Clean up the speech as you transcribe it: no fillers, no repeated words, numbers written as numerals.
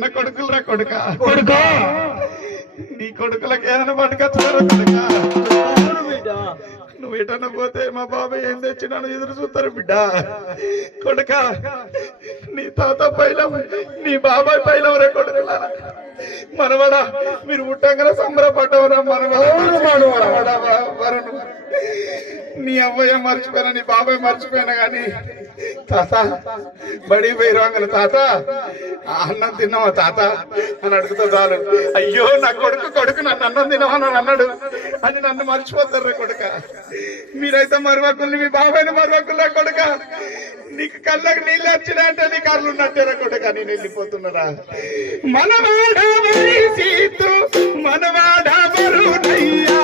మన కొడుకులరా కొడుక కొడుకో నీ కొడుకులకు ఏమైనా పట్టుకొచ్చుతారా కొడుక నువ్వు ఎటన్నా పోతే మా బాబాయ్ ఏం తెచ్చినాను ఎదురు చూస్తారు బిడ్డ కొడుక నీ తాత పైలం నీ బాబాయ్ పైలం రే కొడుకులారా మనవడా మీరు పుట్టంగా సంబరపడ్డవరా మనవడా వరుణ్ నీ అవ్వయ్య మర్చిపోయినా నీ బాబాయ్ మర్చిపోయినా గాని తాత బడి పోయి రాగల తాత అన్నం తిన్నావా తాత అని అడుగుతా చాలు అయ్యో నా కొడుకు నన్ను అన్నం తినవని అన్నాడు అని నన్ను మర్చిపోతారు కొడుక మీరైతే మరవకుల్ని మీ బాబాయ్ని మరవకుల్లా కొడుక నీకు కళ్ళకి నీళ్ళు వచ్చినా అంటే నీ కళ్ళు ఉన్నట్టేరా కొడుక నేను వెళ్ళిపోతున్నారా మనవాడ సీతు మనవాడ వరుణయ్యా